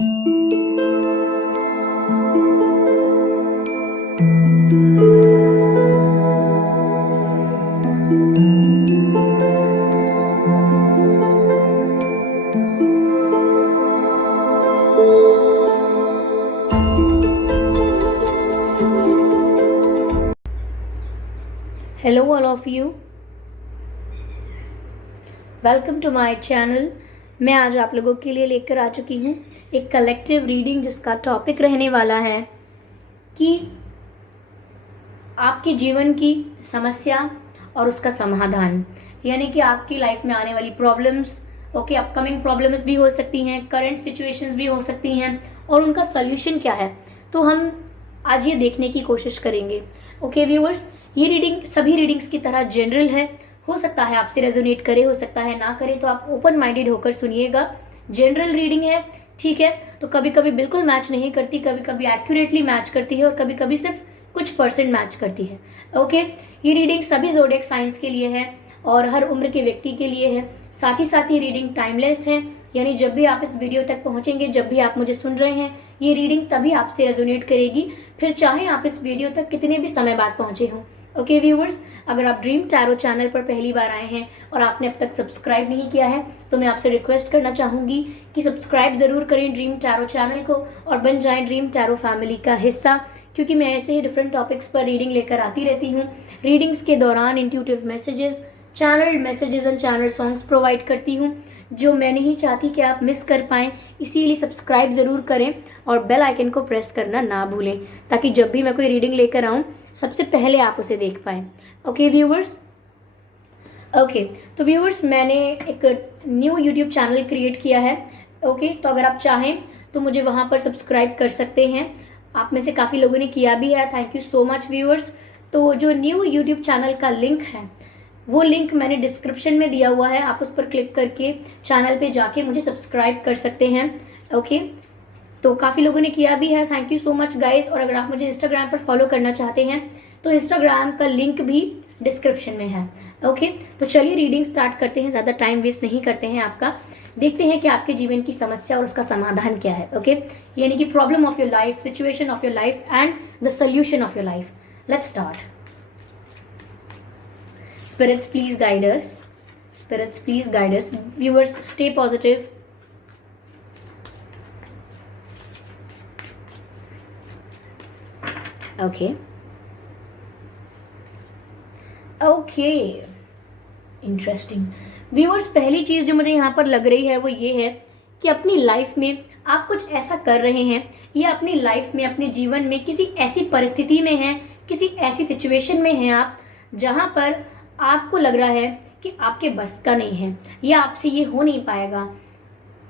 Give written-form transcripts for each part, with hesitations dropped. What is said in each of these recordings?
Hello all of you, welcome to my channel. मैं आज आप लोगों के लिए लेकर आ चुकी हूँ एक कलेक्टिव रीडिंग जिसका टॉपिक रहने वाला है कि आपके जीवन की समस्या और उसका समाधान, यानी कि आपकी लाइफ में आने वाली प्रॉब्लम्स, अपकमिंग प्रॉब्लम्स भी हो सकती हैं, करंट सिचुएशंस भी हो सकती हैं और उनका सॉल्यूशन क्या है, तो हम आज ये देखने की कोशिश करेंगे। ओके व्यूअर्स, ये रीडिंग सभी रीडिंग्स की तरह जनरल है। हो सकता है आपसे रेजोनेट करे, हो सकता है ना करे, तो आप ओपन माइंडेड होकर सुनिएगा। जनरल रीडिंग है, ठीक है, तो कभी कभी बिल्कुल मैच नहीं करती, कभी कभी एक्यूरेटली मैच करती है और कभी कभी सिर्फ कुछ परसेंट मैच करती है। ओके, ये रीडिंग सभी ज़ोडिएक साइंस के लिए है और हर उम्र के व्यक्ति के लिए है। साथ ही रीडिंग टाइमलेस है, यानी जब भी आप इस वीडियो तक पहुंचेंगे, जब भी आप मुझे सुन रहे हैं, ये रीडिंग तभी आपसे रेजोनेट करेगी, फिर चाहे आप इस वीडियो तक कितने भी समय बाद पहुंचे हों। ओके व्यूअर्स, अगर आप ड्रीम टैरो चैनल पर पहली बार आए हैं और आपने अब तक सब्सक्राइब नहीं किया है, तो मैं आपसे रिक्वेस्ट करना चाहूंगी कि सब्सक्राइब जरूर करें ड्रीम टैरो चैनल को और बन जाएं ड्रीम टैरो फैमिली का हिस्सा, क्योंकि मैं ऐसे ही डिफरेंट टॉपिक्स पर रीडिंग लेकर आती रहती हूँ। रीडिंग्स के दौरान intuitive messages, channel messages and channel songs provide करती हूँ जो मैं नहीं चाहती कि आप मिस कर पाएं। इसीलिए सब्सक्राइब जरूर करें और बेल आइकन को प्रेस करना ना भूलें, ताकि जब भी मैं कोई रीडिंग लेकर आऊं सबसे पहले आप उसे देख पाएं। ओके व्यूअर्स, तो व्यूअर्स, मैंने एक न्यू यूट्यूब चैनल क्रिएट किया है। ओके, तो अगर आप चाहें तो मुझे वहां पर सब्सक्राइब कर सकते हैं। आप में से काफी लोगों ने किया भी है, thank you so much viewers. तो जो न्यू यूट्यूब चैनल का लिंक है, वो लिंक मैंने डिस्क्रिप्शन में दिया हुआ है, आप उस पर क्लिक करके चैनल पे जाके मुझे सब्सक्राइब कर सकते हैं। ओके, तो काफी लोगों ने किया भी है, thank you so much guys. और अगर आप मुझे इंस्टाग्राम पर फॉलो करना चाहते हैं तो इंस्टाग्राम का लिंक भी डिस्क्रिप्शन में है। ओके, तो चलिए रीडिंग स्टार्ट करते हैं, ज्यादा टाइम वेस्ट नहीं करते हैं आपका। देखते हैं कि आपके जीवन की समस्या और उसका समाधान क्या है। ओके, यानी कि problem of your life, situation of your life and the solution of your life. Let's start. Spirits, please guide us. Spirits, please guide us. Viewers, stay positive. Okay. Interesting. Viewers, पहली चीज जो मुझे यहाँ पर लग रही है वो ये है कि अपनी लाइफ में आप कुछ ऐसा कर रहे हैं या अपनी लाइफ में, अपने जीवन में किसी ऐसी परिस्थिति में हैं, किसी ऐसी सिचुएशन में हैं आप, जहां पर आपको लग रहा है कि आपके बस का नहीं है या आपसे ये हो नहीं पाएगा।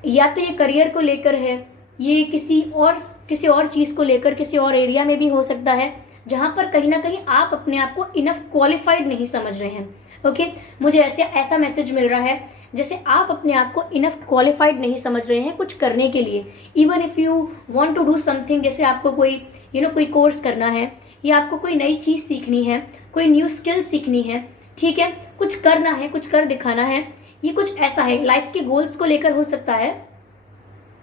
या तो ये करियर को लेकर है, ये किसी और चीज को लेकर, किसी और एरिया में भी हो सकता है, जहां पर कहीं ना कहीं आप अपने आप को इनफ क्वालिफाइड नहीं समझ रहे हैं। ओके, मुझे ऐसा मैसेज मिल रहा है जैसे आप अपने आप को इनफ क्वालिफाइड नहीं समझ रहे हैं कुछ करने के लिए। Even if you want to do something, जैसे आपको कोई कोर्स करना है या आपको कोई नई चीज सीखनी है, कोई न्यू स्किल सीखनी है, ठीक है, कुछ करना है, कुछ कर दिखाना है, ये कुछ ऐसा है, लाइफ के गोल्स को लेकर हो सकता है।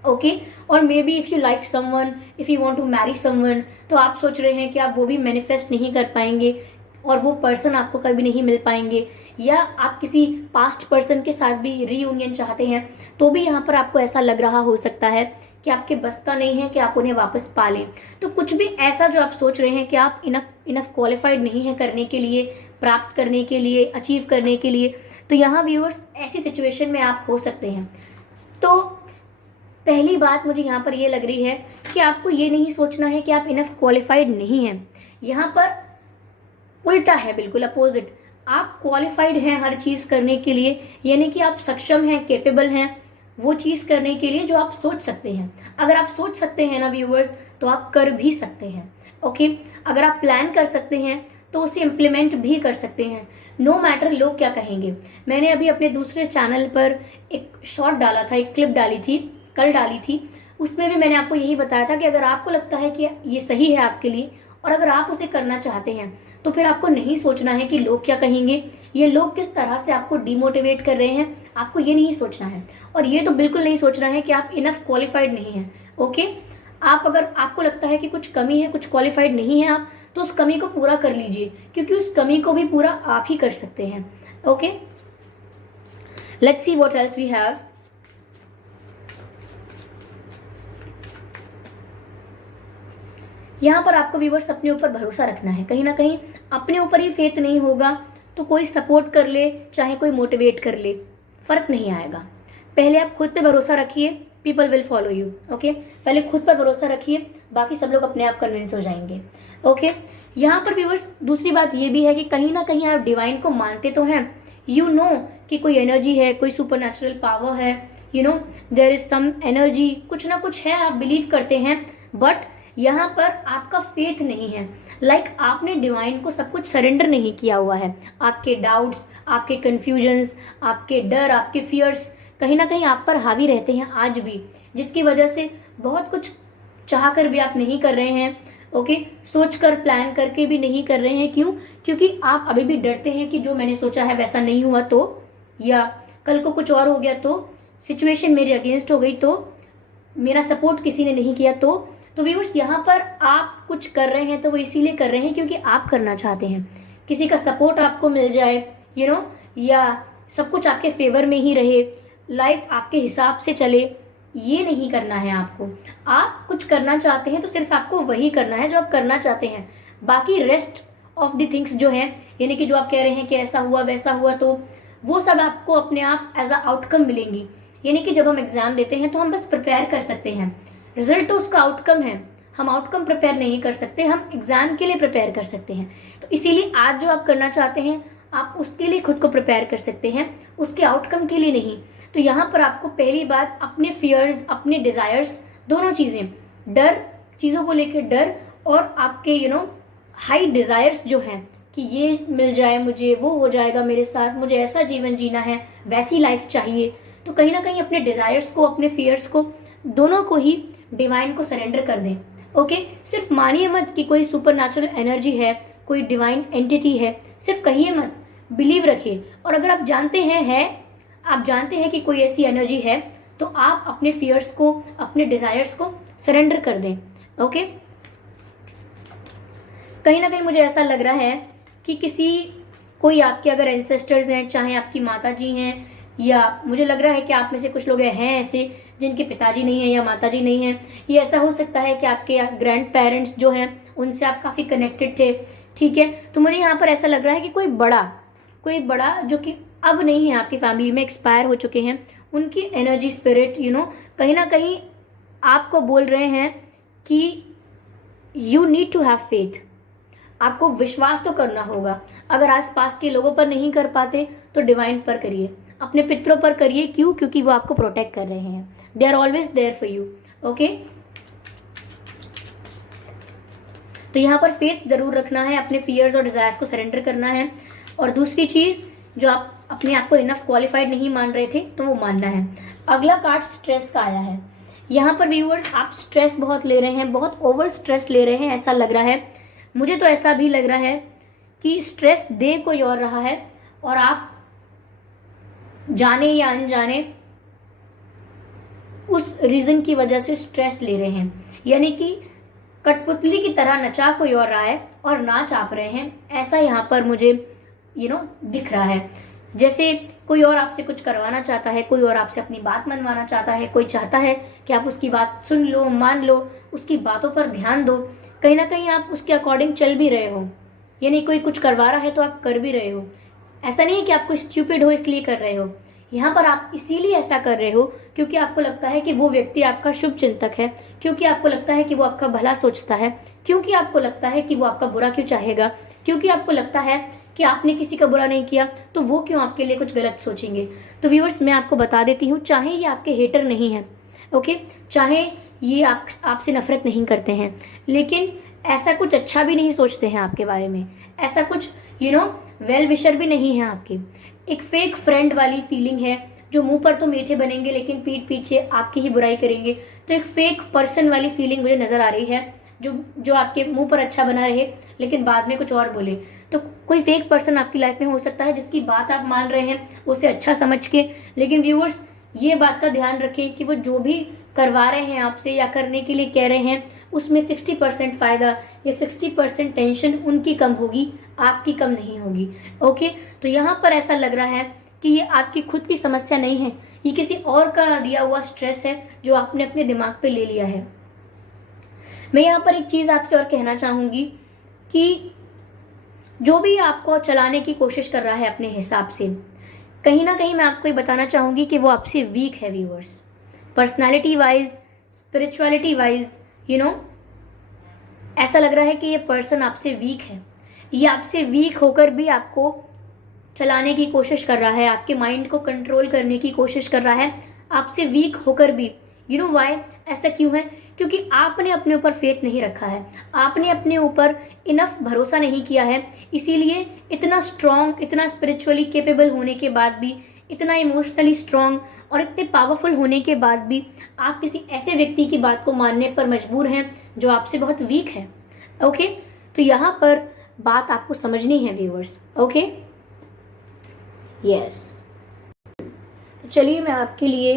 ओके, और maybe if you like someone, if you want to marry someone, तो आप सोच रहे हैं कि आप वो भी मैनिफेस्ट नहीं कर पाएंगे और वो पर्सन आपको कभी नहीं मिल पाएंगे, या आप किसी पास्ट पर्सन के साथ भी रीयूनियन चाहते हैं, तो भी यहाँ पर आपको ऐसा लग रहा हो सकता है कि आपके बस का नहीं है कि आप उन्हें वापस पा लें। तो कुछ भी ऐसा जो आप सोच रहे हैं कि आप इनफ क्वालिफाइड नहीं है करने के लिए, प्राप्त करने के लिए, अचीव करने के लिए, तो यहाँ व्यूअर्स ऐसी सिचुएशन में आप हो सकते हैं। तो पहली बात मुझे यहाँ पर ये लग रही है कि आपको ये नहीं सोचना है कि आप इनफ क्वालिफाइड नहीं हैं। यहाँ पर उल्टा है, बिल्कुल अपोजिट। आप क्वालिफाइड हैं हर चीज करने के लिए, यानी कि आप सक्षम हैं, केपेबल हैं वो चीज करने के लिए जो आप सोच सकते हैं। अगर आप सोच सकते हैं ना व्यूअर्स, तो आप कर भी सकते हैं। ओके, अगर आप प्लान कर सकते हैं तो उसे इम्प्लीमेंट भी कर सकते हैं, नो मैटर लोग क्या कहेंगे। मैंने अभी अपने दूसरे चैनल पर एक शॉर्ट डाला था, एक क्लिप डाली थी, कल डाली थी, उसमें भी मैंने आपको यही बताया था कि अगर आपको लगता है कि ये सही है आपके लिए और अगर आप उसे करना चाहते हैं, तो फिर आपको नहीं सोचना है कि लोग क्या कहेंगे, ये लोग किस तरह से आपको डिमोटिवेट कर रहे हैं, आपको ये नहीं सोचना है। और ये तो बिल्कुल नहीं सोचना है कि आप इनफ क्वालिफाइड नहीं हैं। ओके, आप अगर आपको लगता है कि कुछ कमी है, कुछ क्वालिफाइड नहीं है आप, तो उस कमी को पूरा कर लीजिए, क्योंकि उस कमी को भी पूरा आप ही कर सकते हैं। Okay, let's see what else we have. यहां पर आपको व्यूवर्स अपने ऊपर भरोसा रखना है। कहीं ना कहीं अपने ऊपर ही फेथ नहीं होगा तो कोई सपोर्ट कर ले, चाहे कोई मोटिवेट कर ले, फर्क नहीं आएगा। पहले आप खुद पे भरोसा रखिए, people will follow you. Okay, पहले खुद पर भरोसा रखिए, बाकी सब लोग अपने आप कन्विंस हो जाएंगे। ओके, यहाँ पर व्यूअर्स दूसरी बात ये भी है कि कहीं ना कहीं आप डिवाइन को मानते तो हैं, यू नो कि कोई एनर्जी है, कोई सुपर नेचुरल पावर है, you know there is some energy, कुछ ना कुछ है, आप बिलीव करते हैं, बट यहाँ पर आपका फेथ नहीं है। लाइक आपने डिवाइन को सब कुछ सरेंडर नहीं किया हुआ है। आपके डाउट्स, आपके कंफ्यूजन्स, आपके डर, आपके फियर्स कहीं ना कहीं आप पर हावी रहते हैं आज भी, जिसकी वजह से बहुत कुछ चाह कर भी आप नहीं कर रहे हैं। ओके, सोच कर प्लान करके भी नहीं कर रहे हैं। क्यों? क्योंकि आप अभी भी डरते हैं कि जो मैंने सोचा है वैसा नहीं हुआ तो, या कल को कुछ और हो गया तो, सिचुएशन मेरे अगेंस्ट हो गई तो, मेरा सपोर्ट किसी ने नहीं किया तो व्यूअर्स यहाँ पर आप कुछ कर रहे हैं तो वो इसीलिए कर रहे हैं क्योंकि आप करना चाहते हैं, किसी का सपोर्ट आपको मिल जाए, यू नो, या सब कुछ आपके फेवर में ही रहे, लाइफ आपके हिसाब से चले, ये नहीं करना है आपको। आप कुछ करना चाहते हैं तो सिर्फ आपको वही करना है जो आप करना चाहते हैं। बाकी रेस्ट ऑफ द थिंग्स जो है, यानी कि जो आप कह रहे हैं कि ऐसा हुआ वैसा हुआ, तो वो सब आपको अपने आप एज अ आउटकम मिलेंगी। यानी कि जब हम एग्जाम देते हैं तो हम बस प्रिपेयर कर सकते हैं, रिजल्ट तो उसका आउटकम है, हम आउटकम प्रिपेयर नहीं कर सकते, हम एग्जाम के लिए प्रिपेयर कर सकते हैं। तो इसीलिए आज जो आप करना चाहते हैं आप उसके लिए खुद को प्रिपेयर कर सकते हैं, उसके आउटकम के लिए नहीं। तो यहाँ पर आपको पहली बात अपने फियर्स, अपने डिजायर्स, दोनों चीजें, डर, चीजों को लेकर डर, और आपके यू नो हाई डिजायर्स जो हैं कि ये मिल जाए मुझे, वो हो जाएगा मेरे साथ, मुझे ऐसा जीवन जीना है, वैसी लाइफ चाहिए। तो कहीं ना कहीं अपने डिजायर्स को, अपने फियर्स को, दोनों को ही डिवाइन को सरेंडर कर दें। ओके, सिर्फ मानिए मत कि कोई सुपर नेचुरल एनर्जी है, कोई डिवाइन एंटिटी है, सिर्फ कहिए मत, बिलीव रखिए। और अगर आप जानते हैं आप जानते हैं कि कोई ऐसी एनर्जी है, तो आप अपने फियर्स को, अपने डिजायर्स को सरेंडर कर दें। ओके, कहीं ना कहीं मुझे ऐसा लग रहा है कि कोई आपके अगर एंसेस्टर्स हैं, चाहे आपकी माता जी हैं, या मुझे लग रहा है कि आप में से कुछ लोग हैं ऐसे जिनके पिताजी नहीं है या माताजी नहीं है, ये ऐसा हो सकता है कि आपके ग्रैंड पेरेंट्स जो हैं उनसे आप काफी कनेक्टेड थे, ठीक है। तो मुझे यहाँ पर ऐसा लग रहा है कि कोई बड़ा जो कि अब नहीं है आपकी फैमिली में, एक्सपायर हो चुके हैं, उनकी एनर्जी, स्पिरिट, यू नो, कहीं ना कहीं आपको बोल रहे हैं कि you need to have faith. आपको विश्वास तो करना होगा। अगर आसपास के लोगों पर नहीं कर पाते तो डिवाइन पर करिए, अपने पितरों पर करिए। क्यों? क्योंकि वो आपको प्रोटेक्ट कर रहे हैं, they are always there for you. Okay, तो यहाँ पर फेथ जरूर रखना है, अपने फियर्स और डिजायर्स को सरेंडर करना है। और दूसरी चीज, जो आप अपने आप को इनफ क्वालिफाइड नहीं मान रहे थे तो वो मानना है। अगला कार्ड स्ट्रेस का आया है। यहाँ पर व्यूअर्स आप स्ट्रेस बहुत ले रहे हैं, बहुत ओवर स्ट्रेस ले रहे हैं, ऐसा लग रहा है। मुझे तो ऐसा भी लग रहा है कि स्ट्रेस दे कोई और रहा है और आप जाने या अनजाने उस रीजन की वजह से स्ट्रेस ले रहे हैं। यानी कि कठपुतली की तरह नचा कोई और रहा है और नाच आप रहे हैं, ऐसा यहाँ पर मुझे दिख रहा है। जैसे कोई और आपसे कुछ करवाना चाहता है, कोई और आपसे अपनी बात मनवाना चाहता है, कोई चाहता है कि आप उसकी बात सुन लो, मान लो, उसकी बातों पर ध्यान दो। कहीं ना कहीं आप उसके अकॉर्डिंग चल भी रहे हो, यानी कोई कुछ करवा रहा है तो आप कर भी रहे हो। ऐसा नहीं है कि आपको स्टूपिड हो इसलिए कर रहे हो, यहाँ पर आप इसीलिए ऐसा कर रहे हो क्योंकि आपको लगता है कि वो व्यक्ति आपका शुभ चिंतक है, क्योंकि आपको लगता है कि वो आपका भला सोचता है, क्योंकि आपको लगता है कि वो आपका बुरा क्यों चाहेगा, क्योंकि आपको लगता है कि आपने किसी का बुरा नहीं किया तो वो क्यों आपके लिए कुछ गलत सोचेंगे। तो व्यूअर्स, मैं आपको बता देती हूँ, चाहे ये आपके हेटर नहीं है, ओके, चाहे ये आपसे नफरत नहीं करते हैं, लेकिन ऐसा कुछ अच्छा भी नहीं सोचते हैं आपके बारे में, ऐसा कुछ वेल विशर भी नहीं है आपके। एक फेक फ्रेंड वाली फीलिंग है, जो मुंह पर तो मीठे बनेंगे लेकिन पीठ पीछे आपकी ही बुराई करेंगे। तो एक फेक पर्सन वाली फीलिंग मुझे नजर आ रही है, जो आपके मुंह पर अच्छा बना रहे लेकिन बाद में कुछ और बोले। तो कोई फेक पर्सन आपकी लाइफ में हो सकता है जिसकी बात आप मान रहे हैं उसे अच्छा समझ के। लेकिन व्यूअर्स, ये बात का ध्यान रखें कि वो जो भी करवा रहे हैं आपसे या करने के लिए कह रहे हैं, उसमें 60% फायदा या 60% टेंशन उनकी कम होगी, आपकी कम नहीं होगी। ओके, तो यहाँ पर ऐसा लग रहा है कि ये आपकी खुद की समस्या नहीं है, ये किसी और का दिया हुआ स्ट्रेस है जो आपने अपने दिमाग पे ले लिया है। मैं यहाँ पर एक चीज आपसे और कहना चाहूंगी कि जो भी आपको चलाने की कोशिश कर रहा है अपने हिसाब से, कहीं ना कहीं मैं आपको ये बताना चाहूंगी कि वो आपसे वीक है viewers, personality wise, spirituality wise, ऐसा लग रहा है कि ये पर्सन आपसे वीक है। ये आपसे वीक होकर भी आपको चलाने की कोशिश कर रहा है, आपके माइंड को कंट्रोल करने की कोशिश कर रहा है, आपसे वीक होकर भी। यू नो वाई, ऐसा क्यों है? क्योंकि आपने अपने ऊपर फेथ नहीं रखा है, आपने अपने ऊपर इनफ भरोसा नहीं किया है। इसीलिए इतना स्ट्रांग, इतना स्पिरिचुअली कैपेबल होने के बाद भी, इतना इमोशनली स्ट्रांग और इतने पावरफुल होने के बाद भी आप किसी ऐसे व्यक्ति की बात को मानने पर मजबूर हैं जो आपसे बहुत वीक है। ओके, तो यहाँ पर बात आपको समझनी है व्यूअर्स। ओके, यस, तो चलिए मैं आपके लिए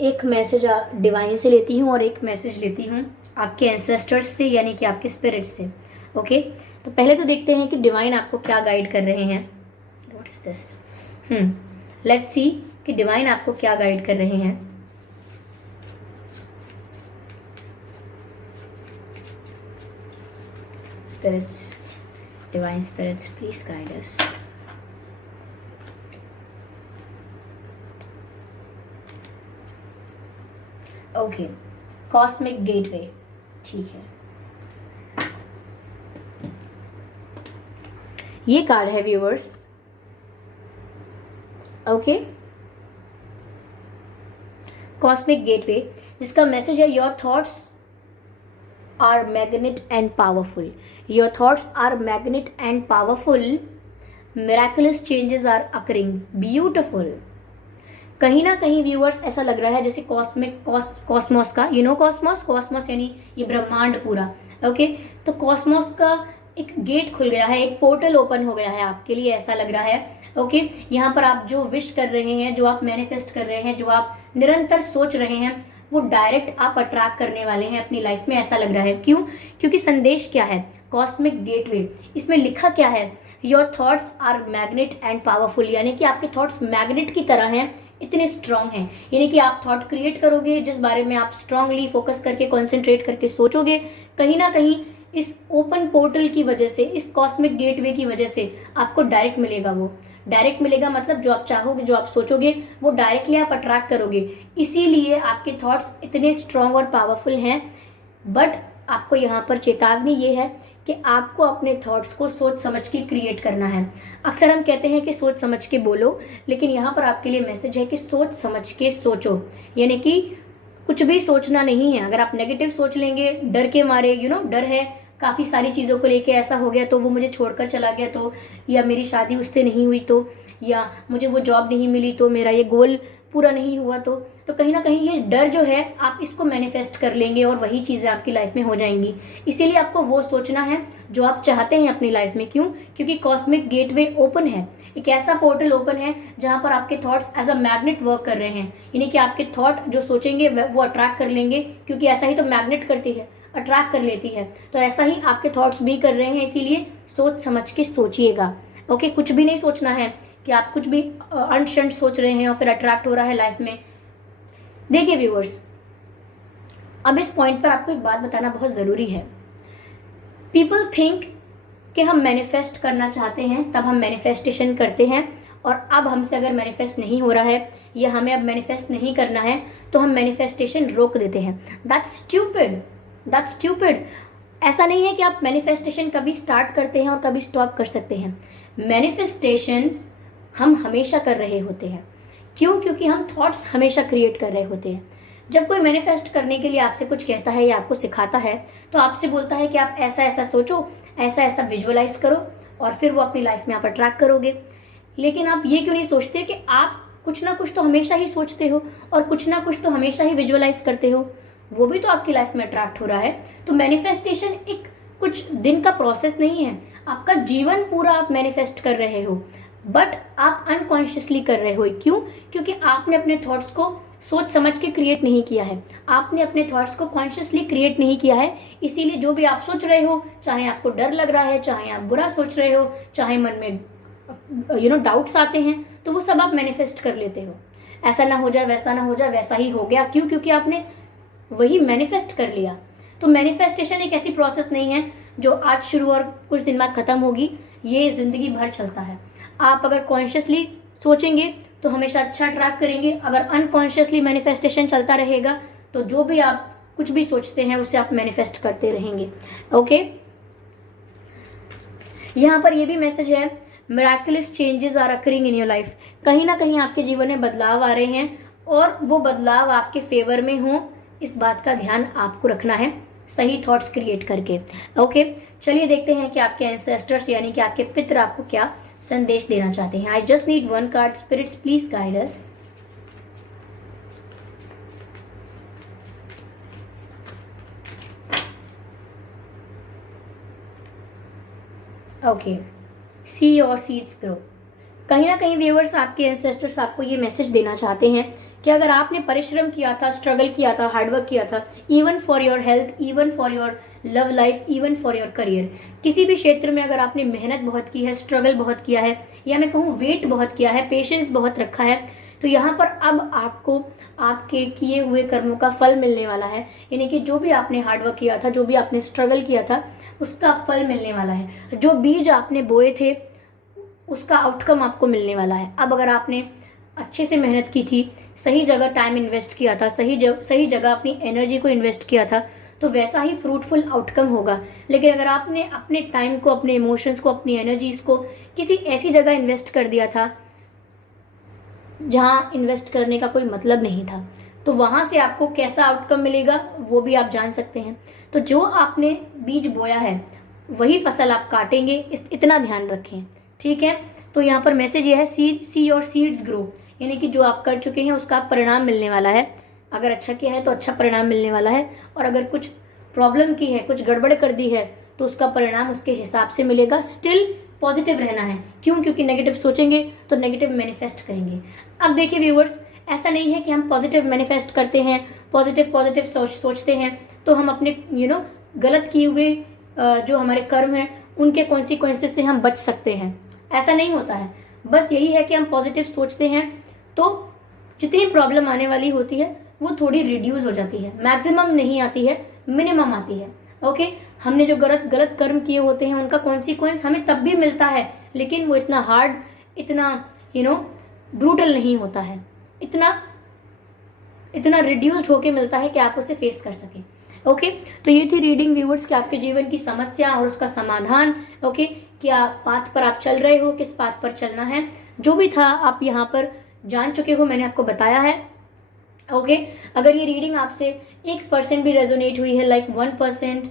एक मैसेज डिवाइन से लेती हूँ और एक मैसेज लेती हूँ आपके एंसेस्टर्स से, यानी कि आपके स्पिरिट से। ओके, तो पहले तो देखते हैं कि डिवाइन आपको क्या गाइड कर रहे हैं। What is this? Let's see कि डिवाइन आपको क्या गाइड कर रहे हैं। Spirits, divine spirits, please guide us. Okay, cosmic gateway, ठीक है। ये कार्ड है व्यूअर्स। ओके, कॉस्मिक गेटवे, जिसका मैसेज है your thoughts are magnet and powerful. Your thoughts are magnet and powerful, miraculous changes are occurring, beautiful. कहीं ना कहीं viewers ऐसा लग रहा है जैसे कॉस्मोस का, कॉस्मोस यानी ये ब्रह्मांड पूरा। ओके, तो कॉस्मोस का एक गेट खुल गया है, एक पोर्टल ओपन हो गया है आपके लिए, ऐसा लग रहा है। ओके, यहाँ पर आप जो विश कर रहे हैं, जो आप मैनिफेस्ट कर रहे हैं, जो आप निरंतर सोच रहे हैं, वो डायरेक्ट आप अट्रैक्ट करने वाले हैं अपनी लाइफ में, ऐसा लग रहा है। क्यों? क्योंकि संदेश क्या है? कॉस्मिक गेटवे, इसमें लिखा क्या है? Your thoughts are magnet and powerful, यानी कि आपके थॉट्स मैग्नेट की तरह हैं, इतने स्ट्रांग हैं। यानी कि आप थॉट क्रिएट करोगे जिस बारे में आप स्ट्रांगली फोकस करके, कॉन्सेंट्रेट करके सोचोगे, कहीं ना कहीं इस ओपन पोर्टल की वजह से, इस कॉस्मिक गेटवे की वजह से आपको डायरेक्ट मिलेगा। वो डायरेक्ट मिलेगा मतलब जो आप चाहोगे, जो आप सोचोगे, वो डायरेक्टली आप अट्रैक्ट करोगे। इसीलिए आपके थॉट्स इतने स्ट्रांग और पावरफुल हैं। बट आपको यहाँ पर चेतावनी ये है कि आपको अपने थॉट्स को सोच समझ के क्रिएट करना है। अक्सर हम कहते हैं कि सोच समझ के बोलो, लेकिन यहाँ पर आपके लिए मैसेज है कि सोच समझ के सोचो, यानी कि कुछ भी सोचना नहीं है। अगर आप नेगेटिव सोच लेंगे डर के मारे, डर है काफी सारी चीजों को लेके, ऐसा हो गया तो, वो मुझे छोड़कर चला गया तो, या मेरी शादी उससे नहीं हुई तो, या मुझे वो जॉब नहीं मिली तो, मेरा ये गोल पूरा नहीं हुआ तो कहीं ना कहीं ये डर जो है आप इसको मैनिफेस्ट कर लेंगे और वही चीजें आपकी लाइफ में हो जाएंगी। इसीलिए आपको वो सोचना है जो आप चाहते हैं अपनी लाइफ में। क्यों? क्योंकि कॉस्मिक गेटवे ओपन है, एक ऐसा पोर्टल ओपन है जहां पर आपके thoughts as a magnet work कर रहे हैं। यानी कि आपके थॉट जो सोचेंगे वो अट्रैक्ट कर लेंगे, क्योंकि ऐसा ही तो मैग्नेट करती है, अट्रैक्ट कर लेती है। तो ऐसा ही आपके थॉट्स भी कर रहे हैं, इसीलिए सोच समझ के सोचिएगा। ओके, कुछ भी नहीं सोचना है कि आप कुछ भी अनशंट सोच रहे हैं और फिर अट्रैक्ट हो रहा है लाइफ में। देखिए व्यूअर्स, अब इस पॉइंट पर आपको एक बात बताना बहुत जरूरी है। पीपल थिंक कि हम मैनिफेस्ट करना चाहते हैं तब हम मैनिफेस्टेशन करते हैं, और अब हमसे अगर मैनिफेस्ट नहीं हो रहा है या हमें अब मैनिफेस्ट नहीं करना है तो हम मैनिफेस्टेशन रोक देते हैं। That's stupid. ऐसा नहीं है कि आप मैनिफेस्टेशन कभी स्टार्ट करते हैं और कभी स्टॉप कर सकते हैं। मैनिफेस्टेशन हम हमेशा कर रहे होते हैं। क्यों? क्योंकि हम थॉट्स हमेशा क्रिएट कर रहे होते हैं। जब कोई मैनिफेस्ट करने के लिए आपसे कुछ कहता है या आपको सिखाता है तो आपसे बोलता है कि आप ऐसा ऐसा सोचो, ऐसा ऐसा विजुअलाइज करो, और फिर वो अपनी लाइफ में आप अट्रैक्ट करोगे। लेकिन आप ये क्यों नहीं सोचते कि आप कुछ ना कुछ तो हमेशा ही सोचते हो और कुछ ना कुछ तो हमेशा ही विजुअलाइज करते हो, वो भी तो आपकी लाइफ में अट्रैक्ट हो रहा है। तो मैनिफेस्टेशन एक कुछ दिन का प्रोसेस नहीं है, आपका जीवन पूरा आप मैनिफेस्ट कर रहे हो, बट आप अनकॉन्शियसली कर रहे हो। क्यों? क्योंकि आपने अपने थॉट्स को सोच समझ के क्रिएट नहीं किया है, आपने अपने थॉट्स को कॉन्शियसली क्रिएट नहीं किया है। इसीलिए जो भी आप सोच रहे हो, चाहे आपको डर लग रहा है, चाहे आप बुरा सोच रहे हो, चाहे मन में डाउट्स आते हैं, तो वो सब आप मैनिफेस्ट कर लेते हो। ऐसा ना हो जाए, वैसा ना हो जाए, वैसा ही हो गया। क्यों? क्योंकि आपने वही मैनिफेस्ट कर लिया। तो मैनिफेस्टेशन एक ऐसी प्रोसेस नहीं है जो आज शुरू और कुछ दिन बाद खत्म होगी, ये जिंदगी भर चलता है। आप अगर कॉन्शियसली सोचेंगे तो हमेशा अच्छा अट्रैक्ट करेंगे, अगर अनकॉन्शियसली मैनिफेस्टेशन चलता रहेगा तो जो भी आप कुछ भी सोचते हैं उससे आप मैनिफेस्ट करते रहेंगे। ओके, यहाँ पर ये भी मैसेज है, miraculous changes are occurring in your life. कहीं ना कहीं आपके जीवन में बदलाव आ रहे हैं और वो बदलाव आपके फेवर में हो, इस बात का ध्यान आपको रखना है सही थॉट्स क्रिएट करके। ओके, चलिए देखते हैं कि आपके एंसेस्टर्स यानी कि आपके पितर आपको क्या संदेश देना चाहते हैं। I just need one card, spirits please guide us. Okay, see your seeds grow. कहीं ना कहीं व्यूअर्स, आपके एंसेस्टर्स आपको ये मैसेज देना चाहते हैं कि अगर आपने परिश्रम किया था, स्ट्रगल किया था, हार्डवर्क किया था, even for your health, even for your love life, even for your career, किसी भी क्षेत्र में अगर आपने मेहनत बहुत की है, स्ट्रगल बहुत किया है, या मैं कहूँ वेट बहुत किया है, पेशेंस बहुत रखा है, तो यहाँ पर अब आपको आपके किए हुए कर्मों का फल मिलने वाला है। यानी कि जो भी आपने हार्डवर्क किया था, जो भी आपने स्ट्रगल किया था, उसका फल मिलने वाला है। जो बीज आपने बोए थे उसका आउटकम आपको मिलने वाला है। अब अगर आपने अच्छे से मेहनत की थी, सही जगह टाइम इन्वेस्ट किया था, सही जगह अपनी एनर्जी को इन्वेस्ट किया था, तो वैसा ही फ्रूटफुल आउटकम होगा। लेकिन अगर आपने अपने टाइम को, अपने इमोशंस को, अपनी एनर्जीज को किसी ऐसी जगह इन्वेस्ट कर दिया था जहां इन्वेस्ट करने का कोई मतलब नहीं था, तो वहां से आपको कैसा आउटकम मिलेगा वो भी आप जान सकते हैं। तो जो आपने बीज बोया है वही फसल आप काटेंगे, इतना ध्यान रखें, ठीक है। तो यहाँ पर मैसेज ये है, सी योर सीड्स ग्रो, यानी कि जो आप कर चुके हैं उसका परिणाम मिलने वाला है। अगर अच्छा किया है तो अच्छा परिणाम मिलने वाला है, और अगर कुछ प्रॉब्लम की है, कुछ गड़बड़ कर दी है, तो उसका परिणाम उसके हिसाब से मिलेगा। स्टिल पॉजिटिव रहना है। क्यों? क्योंकि नेगेटिव सोचेंगे तो नेगेटिव मैनिफेस्ट करेंगे। अब देखिए व्यूअर्स, ऐसा नहीं है कि हम पॉजिटिव मैनिफेस्ट करते हैं, पॉजिटिव सोचते हैं तो हम अपने गलत किए हुए जो हमारे कर्म हैं उनके कॉन्सिक्वेंसेस से हम बच सकते हैं। ऐसा नहीं होता है। बस यही है कि हम पॉजिटिव सोचते हैं तो जितनी प्रॉब्लम आने वाली होती है वो थोड़ी रिड्यूस हो जाती है, मैक्सिमम नहीं आती है, मिनिमम आती है। ओके, हमने जो गलत कर्म किए होते हैं उनका कॉन्सिक्वेंस हमें तब भी मिलता है, लेकिन वो इतना हार्ड, इतना ब्रूटल नहीं होता है, इतना रिड्यूस्ड होके मिलता है कि आप उसे फेस कर सके। ओके, तो ये थी रीडिंग व्यूअर्स कि आपके जीवन की समस्या और उसका समाधान। ओके, क्या पाथ पर आप चल रहे हो, किस पाथ पर चलना है, जो भी था आप यहाँ पर जान चुके हो, मैंने आपको बताया है। ओके, अगर ये रीडिंग आपसे 1% भी रेजोनेट हुई है, लाइक 1%,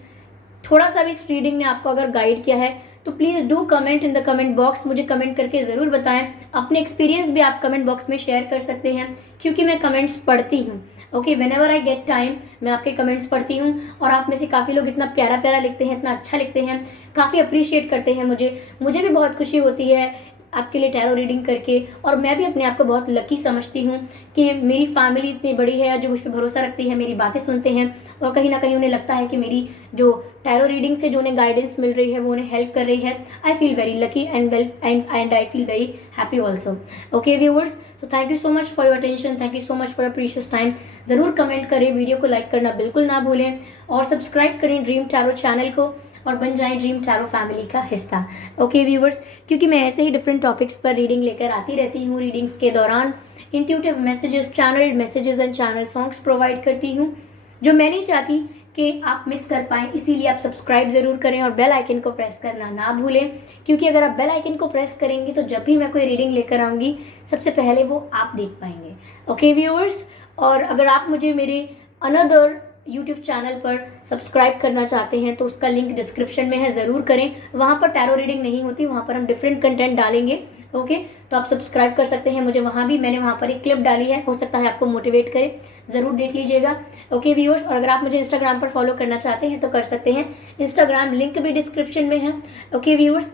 थोड़ा सा भी इस रीडिंग ने आपको अगर गाइड किया है, तो please do comment in the comment box. मुझे कमेंट करके जरूर बताएं। अपने एक्सपीरियंस भी आप कमेंट बॉक्स में शेयर कर सकते हैं, क्योंकि मैं कमेंट्स पढ़ती हूँ। Okay, whenever I get time मैं आपके कमेंट्स पढ़ती हूँ, और आप में से काफी लोग इतना प्यारा प्यारा लिखते हैं, इतना अच्छा लिखते हैं, काफी अप्रिशिएट करते हैं मुझे भी बहुत खुशी होती है आपके लिए टैरो रीडिंग करके। और मैं भी अपने आप को बहुत लकी समझती हूँ कि मेरी फैमिली इतनी बड़ी है जो मुझ पर भरोसा रखती है, मेरी बातें सुनते हैं, और कहीं ना कहीं उन्हें लगता है कि मेरी जो टैरो रीडिंग से जो उन्हें गाइडेंस मिल रही है वो उन्हें हेल्प कर रही है। I feel very lucky and I feel very happy also. Okay viewers, so thank you so much for your attention, thank you so much for your precious time. जरूर कमेंट करें, video को like करना बिल्कुल ना भूलें, और subscribe करें dream tarot channel को और बन जाएं ड्रीम टैरो फैमिली का हिस्सा। ओके व्यूअर्स, क्योंकि मैं ऐसे ही डिफरेंट टॉपिक्स पर रीडिंग लेकर आती रहती हूँ। रीडिंग्स के दौरान intuitive messages, channel messages and channel songs provide करती हूँ, जो मैं नहीं चाहती कि आप मिस कर पाएं। इसीलिए आप सब्सक्राइब जरूर करें और बेल आइकन को प्रेस करना ना भूलें, क्योंकि अगर आप बेल आइकन को प्रेस करेंगे तो जब भी मैं कोई रीडिंग लेकर आऊंगी सबसे पहले वो आप देख पाएंगे। ओके व्यूअर्स, और अगर आप मुझे मेरे अनदर यूट्यूब चैनल पर सब्सक्राइब करना चाहते हैं तो उसका लिंक डिस्क्रिप्शन में है, जरूर करें। वहां पर टैरो रीडिंग नहीं होती, वहां पर हम डिफरेंट कंटेंट डालेंगे। ओके, तो आप सब्सक्राइब कर सकते हैं मुझे वहां भी। मैंने वहां पर एक क्लिप डाली है, हो सकता है आपको मोटिवेट करे, जरूर देख लीजिएगा। ओके व्यूअर्स, और अगर आप मुझे इंस्टाग्राम पर फॉलो करना चाहते हैं तो कर सकते हैं, इंस्टाग्राम लिंक भी डिस्क्रिप्शन में है। ओके व्यूअर्स,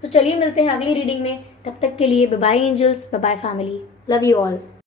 तो चलिए मिलते हैं अगली रीडिंग में, तब तक के लिए bye bye angels, bye bye family, love you all.